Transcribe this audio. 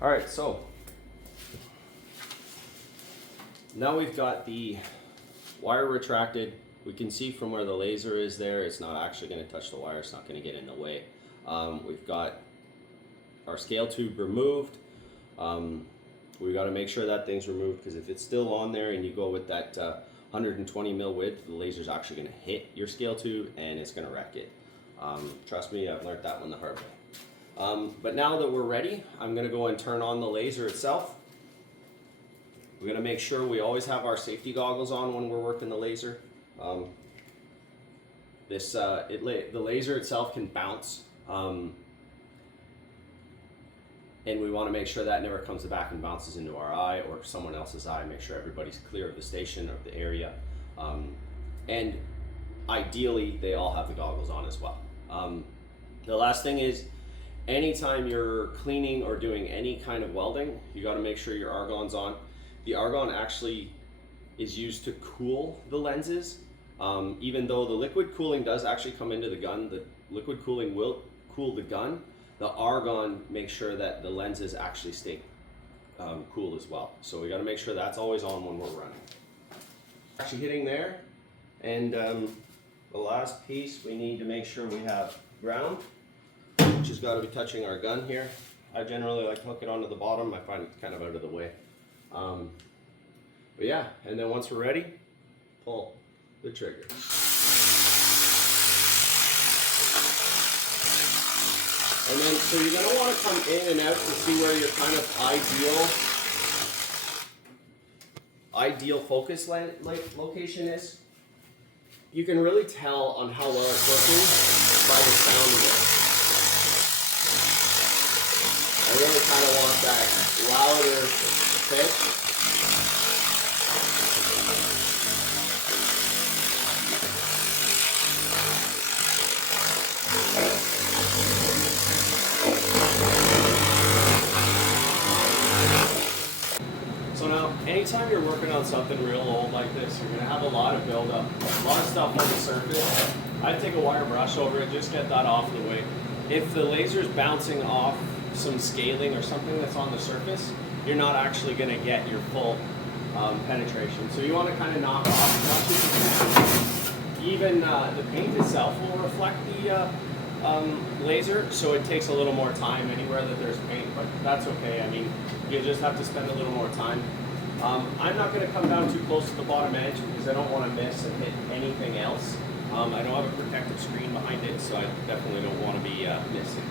All right, so now we've got the wire retracted. We can see from where the laser is there, it's not actually going to touch the wire, it's not going to get in the way. We've got our scale tube removed. We've got to make sure that thing's removed, because if it's still on there and you go with that 120 mil width, the laser's actually going to hit your scale tube and it's going to wreck it. Trust me, I've learned that one the hard way. But now that we're ready, I'm going to go and turn on the laser itself. We're going to make sure we always have our safety goggles on when we're working the laser. The laser itself can bounce, and we want to make sure that never comes back and bounces into our eye or someone else's eye. Make sure everybody's clear of the station or the area, and ideally they all have the goggles on as well. The last thing is, anytime you're cleaning or doing any kind of welding, you got to make sure your argon's on. The argon actually is used to cool the lenses. Even though the liquid cooling does actually come into the gun, the liquid cooling will cool the gun. The argon makes sure that the lenses actually stay cool as well. So we got to make sure that's always on when we're running. Actually hitting there, and the last piece, we need to make sure we have ground, which has got to be touching our gun here. I generally like to hook it onto the bottom. I find it kind of out of the way. But yeah, and then once we're ready, pull the trigger. And then, so you're going to want to come in and out to see where your kind of ideal focus location is. You can really tell on how well it's working by the sound of it. I really kind of want that louder pitch. So now, anytime you're working on something real old like this, you're going to have a lot of buildup, a lot of stuff on the surface. I'd take a wire brush over it, just get that off the way. If the laser's bouncing off some scaling or something that's on the surface, you're not actually going to get your full penetration. So you want to kind of knock off as much as you can. Even the paint itself will reflect the laser, so it takes a little more time anywhere that there's paint, but that's okay. I mean, you just have to spend a little more time. I'm not going to come down too close to the bottom edge because I don't want to miss and hit anything else. I don't have a protective screen behind it, so I definitely don't want to be missing.